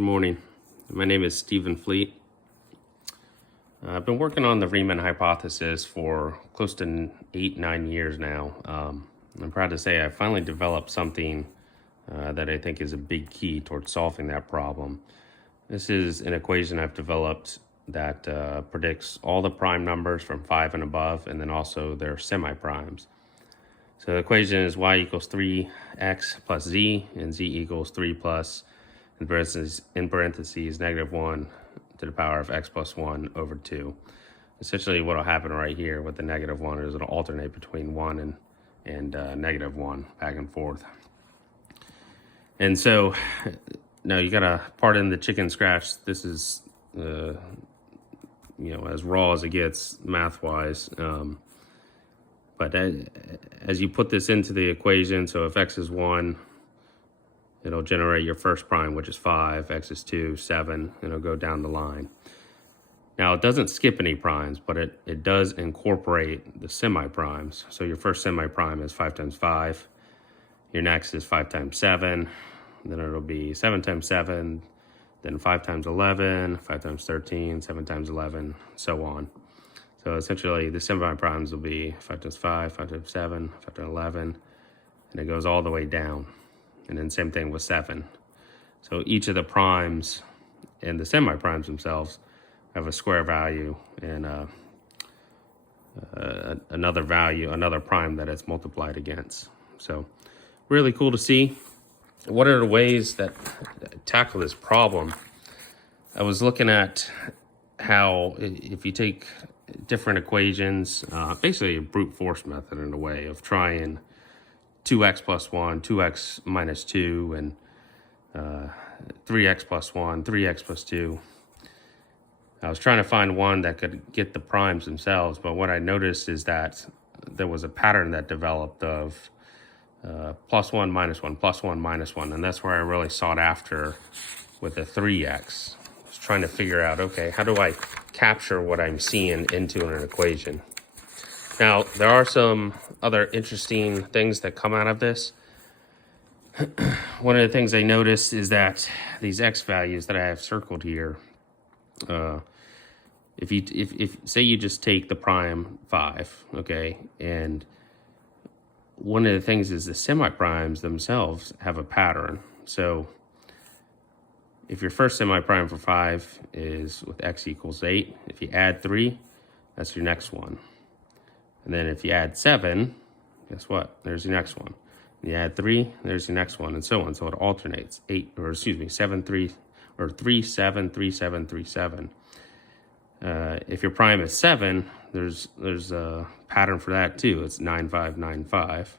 Good morning. My name is Stephen Fleet. I've been working on the Riemann hypothesis for close to 8-9 years now. I'm proud to say I finally developed something that I think is a big key towards solving that problem. This is an equation I've developed that predicts all the prime numbers from 5 and above, and then also their semiprimes. So the equation is y equals 3x plus z, and z equals 3 plus, in parentheses, negative 1 to the power of x plus 1 over 2. Essentially what will happen right here with the negative 1 is it'll alternate between 1 and negative 1, back and forth. And so now you gotta pardon the chicken scratch. This is as raw as it gets math-wise. But as you put this into the equation, so if x is 1, it'll generate your first prime, which is 5, x is 2, 7, and it'll go down the line. Now, it doesn't skip any primes, but it does incorporate the semiprimes. So your first semiprime is 5 times 5. Your next is 5 times 7. Then it'll be 7 times 7, then 5 times 11, 5 times 13, 7 times 11, so on. So essentially, the semiprimes will be 5 times 5, 5 times 7, 5 times 11, and it goes all the way down. And then same thing with 7. So each of the primes and the semiprimes themselves have a square value and another prime that it's multiplied against. So really cool to see. What are the ways that tackle this problem? I was looking at how if you take different equations, basically a brute force method in a way of trying 2x plus 1, 2x minus 2, and 3x plus 1, 3x plus 2. I was trying to find one that could get the primes themselves, but what I noticed is that there was a pattern that developed of plus 1, minus 1, plus 1, minus 1, and that's where I really sought after with the 3x. I was trying to figure out, okay, how do I capture what I'm seeing into an equation? Now, there are some other interesting things that come out of this. One of the things I noticed is that these x values that I have circled here, if say you just take the prime 5, okay, and one of the things is the semiprimes themselves have a pattern. So if your first semiprime for 5 is with x equals 8, if you add 3, that's your next one. And then if you add 7, guess what? There's your next one. You add 3, there's your next one, and so on. So it alternates. 7, 3, or 3, 7, 3, 7, 3, 7. If your prime is 7, there's a pattern for that too. It's 9, 5, 9, 5.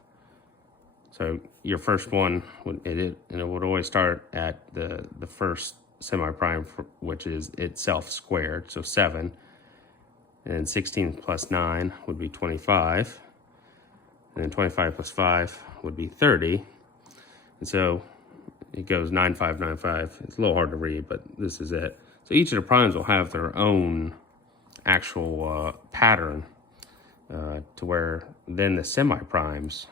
So your first one, it would always start at the first semiprime, which is itself squared, so 7. And 16 plus 9 would be 25. And then 25 plus 5 would be 30. And so it goes 9, 5, 9, 5. It's a little hard to read, but this is it. So each of the primes will have their own actual pattern to where then the semiprimes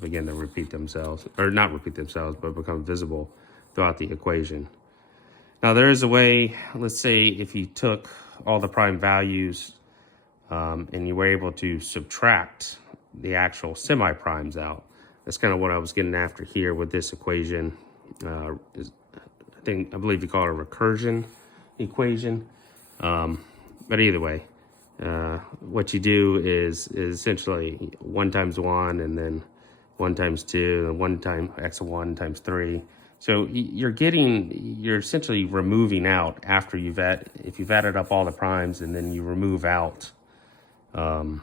begin to repeat themselves, or not repeat themselves, but become visible throughout the equation. Now there is a way, let's say if you took all the prime values and you were able to subtract the actual semiprimes out. That's kind of what I was getting after here with this equation. I believe you call it a recursion equation. But either way, what you do is essentially 1 times 1, and then 1 times 2, and 1 times x of 1 times 3. So you're essentially removing out after if you've added up all the primes, and then you remove out the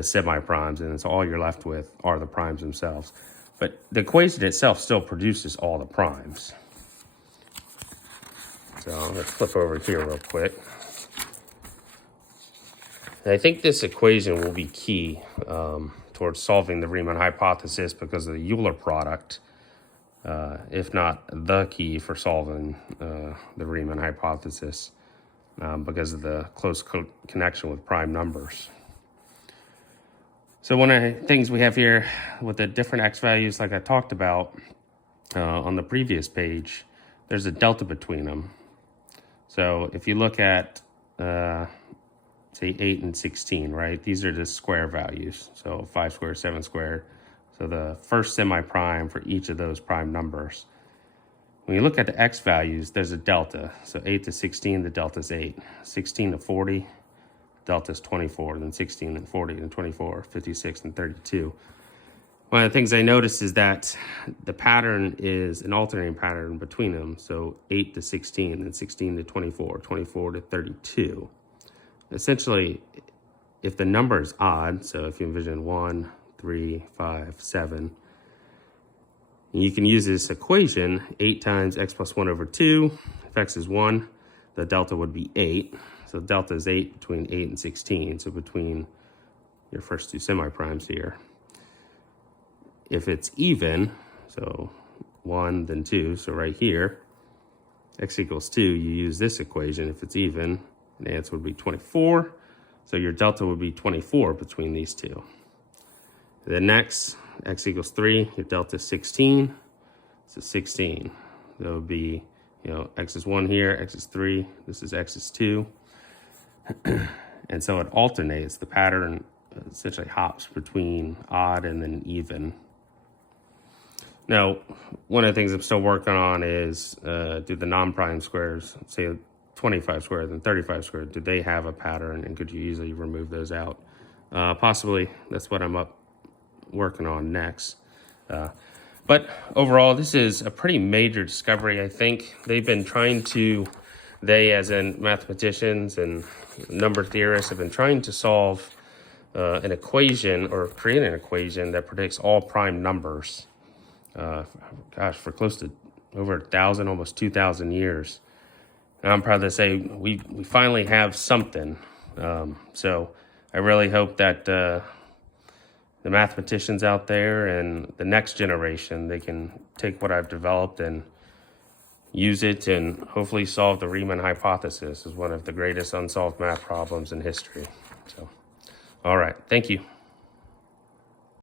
semiprimes, and it's all you're left with are the primes themselves. But the equation itself still produces all the primes. So let's flip over here real quick. And I think this equation will be key towards solving the Riemann hypothesis because of the Euler product. If not the key for solving the Riemann hypothesis because of the close connection with prime numbers. So one of the things we have here with the different x values, like I talked about, on the previous page, there's a delta between them. So if you look at, say, 8 and 16, right? These are the square values. So 5 squared, 7 squared. So the first semi-prime for each of those prime numbers. When you look at the x values, there's a delta. So 8 to 16, the delta is 8. 16 to 40, delta is 24. Then 16 and 40 and 24, 56 and 32. One of the things I noticed is that the pattern is an alternating pattern between them. So 8 to 16, then 16 to 24, 24 to 32. Essentially, if the number is odd, so if you envision 1, 3, 5, 7, you can use this equation, 8 times x plus 1 over 2. If x is 1, the delta would be 8. So delta is 8 between 8 and 16, so between your first two semiprimes here. If it's even, so 1, then 2, so right here, x equals 2, you use this equation. If it's even, the answer would be 24. So your delta would be 24 between these two. Then next, x equals 3, your delta is 16. So 16. That would be, x is 1 here, x is 3, this is x is 2. And so it alternates. The pattern essentially hops between odd and then even. Now, one of the things I'm still working on is, do the non-prime squares, say 25 squared and 35 squared, do they have a pattern, and could you easily remove those out? Possibly. That's what I'm working on next. But overall, this is a pretty major discovery, I think. They've been trying to, they as in mathematicians and number theorists, have been trying to solve an equation, or create an equation that predicts all prime numbers. For close to over 1,000, almost 2,000 years. And I'm proud to say we finally have something. So I really hope that the mathematicians out there and the next generation, they can take what I've developed and use it and hopefully solve the Riemann hypothesis as one of the greatest unsolved math problems in history. So, all right, thank you.